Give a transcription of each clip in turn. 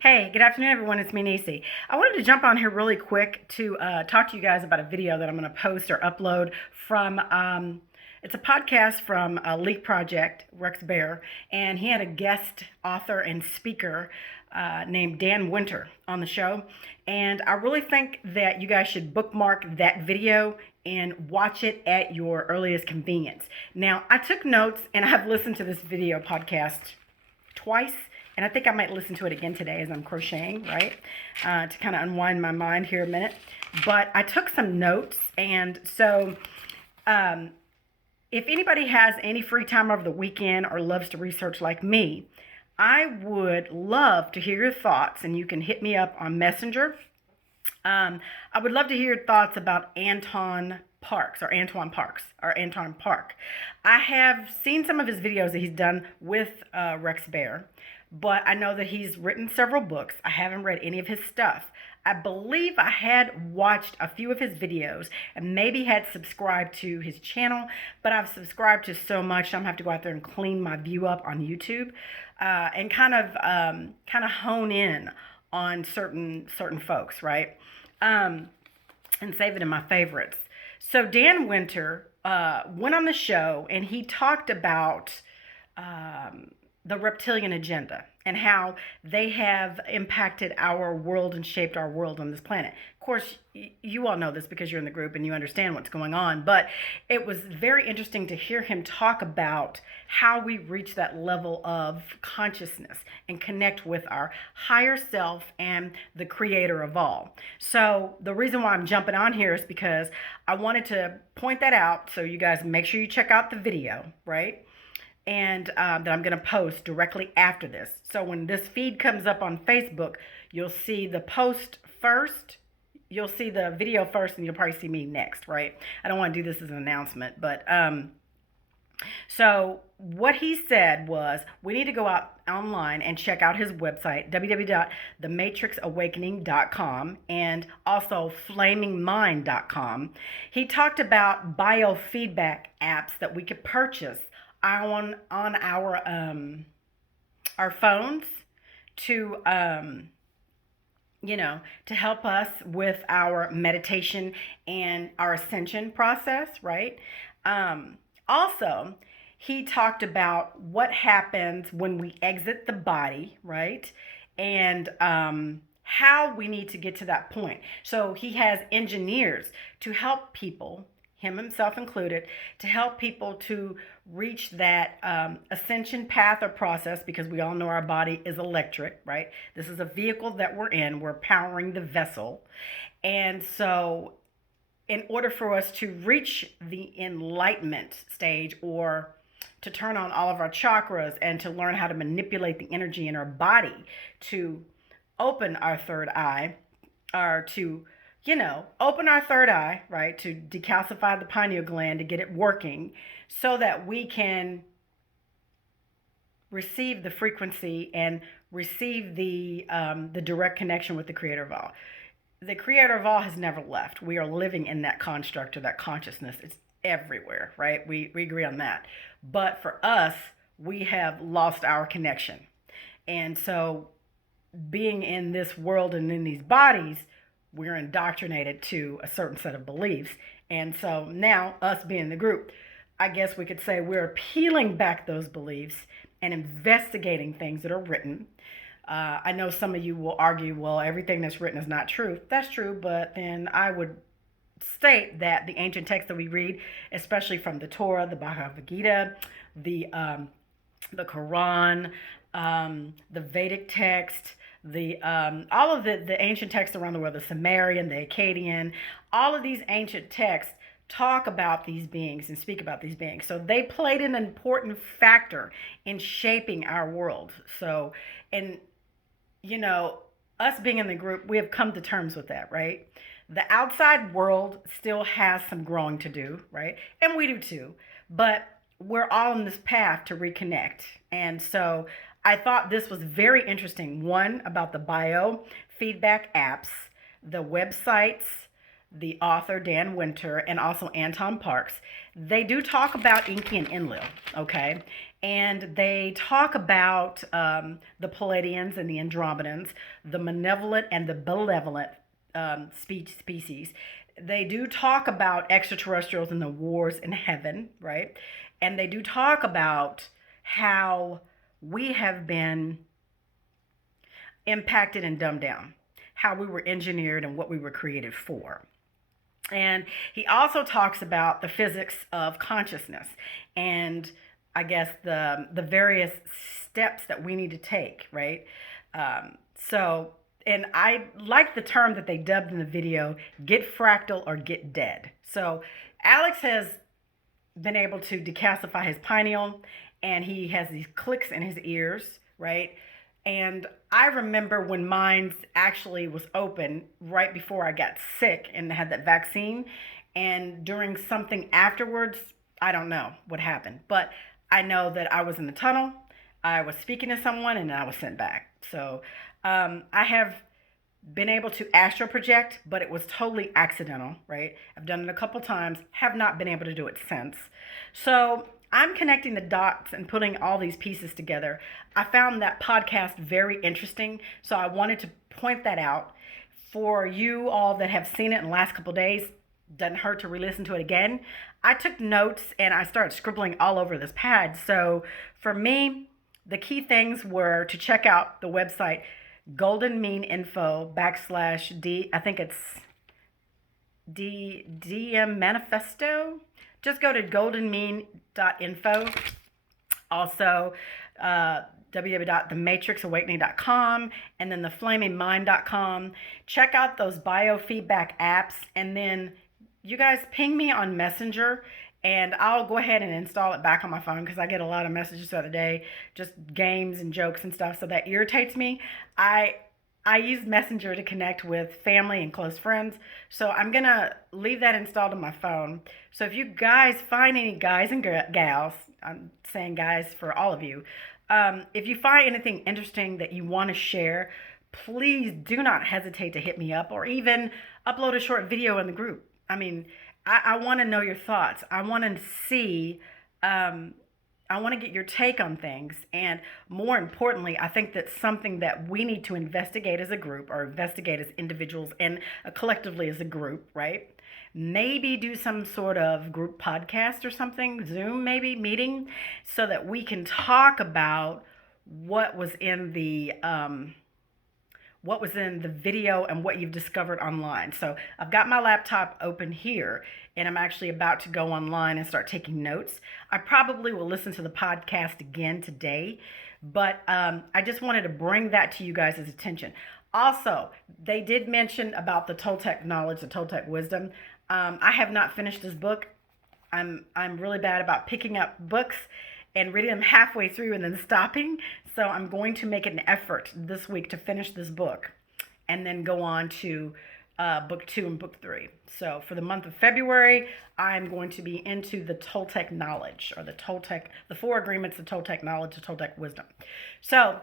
Hey, good afternoon, everyone. It's me, Nisi. I wanted to jump on here really quick to talk to you guys about a video that I'm going to post or upload from. It's a podcast from Leak Project, Rex Bear, and he had a guest author and speaker named Dan Winter on the show. And I really think that you guys should bookmark that video and watch it at your earliest convenience. Now, I took notes and I've listened to this video podcast twice, and I think I might listen to it again today as I'm crocheting, right? To kind of unwind my mind here a minute. But I took some notes, and so if anybody has any free time over the weekend or loves to research like me, I would love to hear your thoughts, and you can hit me up on Messenger. I would love to hear your thoughts about Anton Parks. I have seen some of his videos that he's done with Rex Bear, but I know that he's written several books. I haven't read any of his stuff. I believe I had watched a few of his videos and maybe had subscribed to his channel, but I've subscribed to so much I'm gonna have to go out there and clean my view up on YouTube and kind of hone in on certain folks, right? And save it in my favorites. So Dan Winter went on the show and he talked about the reptilian agenda and how they have impacted our world and shaped our world on this planet. Of course, you all know this because you're in the group and you understand what's going on, but it was very interesting to hear him talk about how we reach that level of consciousness and connect with our higher self and the creator of all. So the reason why I'm jumping on here is because I wanted to point that out, so you guys make sure you check out the video, right? And that I'm going to post directly after this. So when this feed comes up on Facebook, you'll see the post first, you'll see the video first, and you'll probably see me next, right? I don't want to do this as an announcement, but so what he said was we need to go out online and check out his website, www.thematrixawakening.com, and also flamingmind.com. He talked about biofeedback apps that we could purchase on our phones to to help us with our meditation and our ascension process, right? Also, he talked about what happens when we exit the body, right? And how we need to get to that point. So he has engineers to help people, him himself included, to help people to reach that ascension path or process, because we all know our body is electric, right? This is a vehicle that we're in. We're powering the vessel. And so in order for us to reach the enlightenment stage, or to turn on all of our chakras and to learn how to manipulate the energy in our body to open our third eye, or to open our third eye, right, to decalcify the pineal gland to get it working so that we can receive the frequency and receive the direct connection with the creator of all. The creator of all has never left. We are living in that construct or that consciousness. It's everywhere, right? We agree on that. But for us, we have lost our connection. And so being in this world and in these bodies, we're indoctrinated to a certain set of beliefs. And so now, us being the group, I guess we could say we're peeling back those beliefs and investigating things that are written. I know some of you will argue, well, everything that's written is not true. That's true, but then I would state that the ancient texts that we read, especially from the Torah, the Bhagavad Gita, the Quran, the Vedic text, all of the ancient texts around the world, the Sumerian, the Akkadian, all of these ancient texts talk about these beings and speak about these beings. So they played an important factor in shaping our world. So, and us being in the group, we have come to terms with that, right? The outside world still has some growing to do, right? And we do too. But we're all on this path to reconnect. And so I thought this was very interesting. One, about the biofeedback apps, the websites, the author Dan Winter, and also Anton Parks. They do talk about Enki and Enlil, okay? And they talk about the Pleiadians and the Andromedans, the malevolent and the benevolent species. They do talk about extraterrestrials and the wars in heaven, right? And they do talk about how we have been impacted and dumbed down, how we were engineered and what we were created for. And he also talks about the physics of consciousness and I guess the various steps that we need to take, right? So, and I like the term that they dubbed in the video, get fractal or get dead. So Alex has been able to decalcify his pineal and he has these clicks in his ears, right? And I remember when mine actually was open right before I got sick and had that vaccine. And during something afterwards, I don't know what happened, but I know that I was in the tunnel, I was speaking to someone, and I was sent back. So I have been able to astral project, but it was totally accidental, right? I've done it a couple times, have not been able to do it since. So I'm connecting the dots and putting all these pieces together. I found that podcast very interesting, so I wanted to point that out for you all that have seen it in the last couple days. Doesn't hurt to re-listen to it again. I took notes and I started scribbling all over this pad. So for me, the key things were to check out the website Golden Mean Info /D. I think it's DM Manifesto. Just go to goldenmean.info. Also, www.thematrixawakening.com and then theflamingmind.com. Check out those biofeedback apps, and then you guys ping me on Messenger and I'll go ahead and install it back on my phone because I get a lot of messages the other day, just games and jokes and stuff, so that irritates me. I use Messenger to connect with family and close friends, so I'm gonna leave that installed on my phone. So if you guys find any guys and gals, I'm saying guys for all of you, if you find anything interesting that you want to share, please do not hesitate to hit me up or even upload a short video in the group. I mean, I want to know your thoughts. I want to see, I want to get your take on things. And more importantly, I think that's something that we need to investigate as a group, or investigate as individuals and collectively as a group, right? Maybe do some sort of group podcast or something, Zoom maybe, meeting, so that we can talk about what was in the video and what you've discovered online. So I've got my laptop open here and I'm actually about to go online and start taking notes. I probably will listen to the podcast again today, but I just wanted to bring that to you guys' attention. Also, they did mention about the Toltec knowledge, the Toltec wisdom. I have not finished this book. I'm really bad about picking up books and reading them halfway through and then stopping. So I'm going to make an effort this week to finish this book and then go on to book 2 and book 3. So for the month of February, I'm going to be into the Toltec knowledge, or the 4 agreements of Toltec knowledge, the Toltec wisdom. So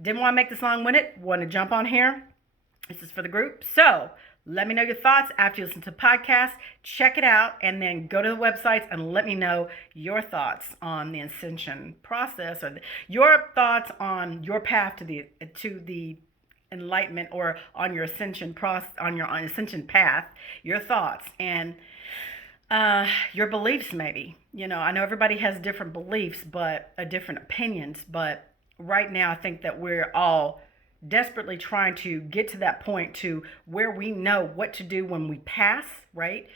didn't want to make this long-winded. Want to jump on here. This is for the group. So let me know your thoughts after you listen to the podcast. Check it out and then go to the websites and let me know your thoughts on the ascension process, or your thoughts on your path to the enlightenment, or on your ascension process, on your ascension path, your thoughts and your beliefs maybe. You know, I know everybody has different beliefs, but different opinions, but right now I think that we're all desperately trying to get to that point to where we know what to do when we pass, right?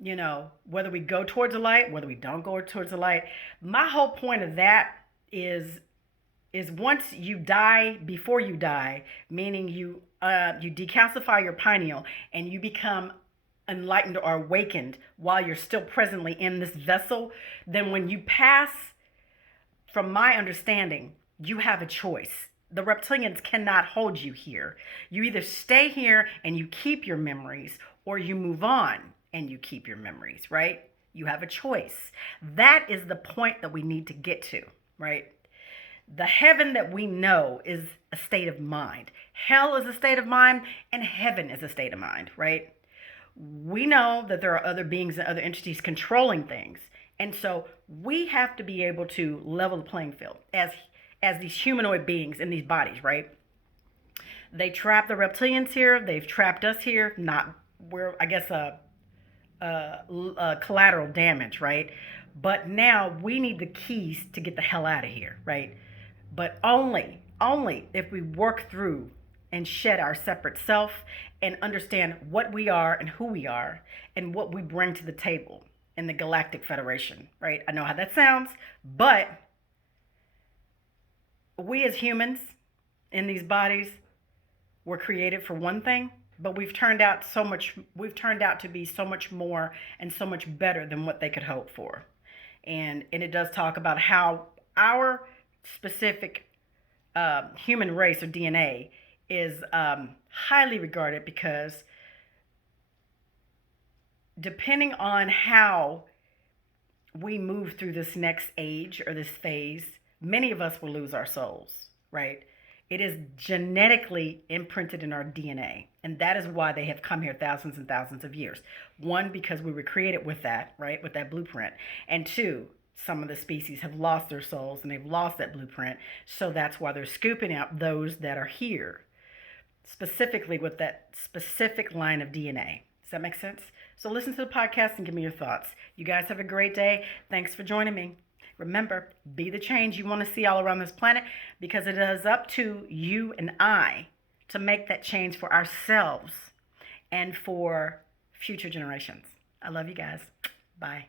You know, whether we go towards the light, whether we don't go towards the light. My whole point of that is once you die, before you die, meaning you decalcify your pineal and you become enlightened or awakened while you're still presently in this vessel, then when you pass, from my understanding, you have a choice. The reptilians cannot hold you here. You either stay here and you keep your memories, or you move on and you keep your memories, right? You have a choice. That is the point that we need to get to, right? The heaven that we know is a state of mind. Hell is a state of mind, and heaven is a state of mind, right? We know that there are other beings and other entities controlling things, And so we have to be able to level the playing field as these humanoid beings in these bodies, right? They trapped the reptilians here. They've trapped us here. Not we're I guess collateral damage, right? But now we need the keys to get the hell out of here, right? But only if we work through and shed our separate self and understand what we are and who we are and what we bring to the table in the Galactic Federation, right? I know how that sounds, but we as humans in these bodies were created for one thing, but we've turned out to be so much more and so much better than what they could hope for. And it does talk about how our specific human race or DNA is highly regarded because depending on how we move through this next age or this phase, many of us will lose our souls, right? It is genetically imprinted in our DNA. And that is why they have come here thousands and thousands of years. One, because we were created with that, right? With that blueprint. And two, some of the species have lost their souls and they've lost that blueprint. So that's why they're scooping out those that are here, specifically with that specific line of DNA. Does that make sense? So listen to the podcast and give me your thoughts. You guys have a great day. Thanks for joining me. Remember, be the change you want to see all around this planet, because it is up to you and I to make that change for ourselves and for future generations. I love you guys. Bye.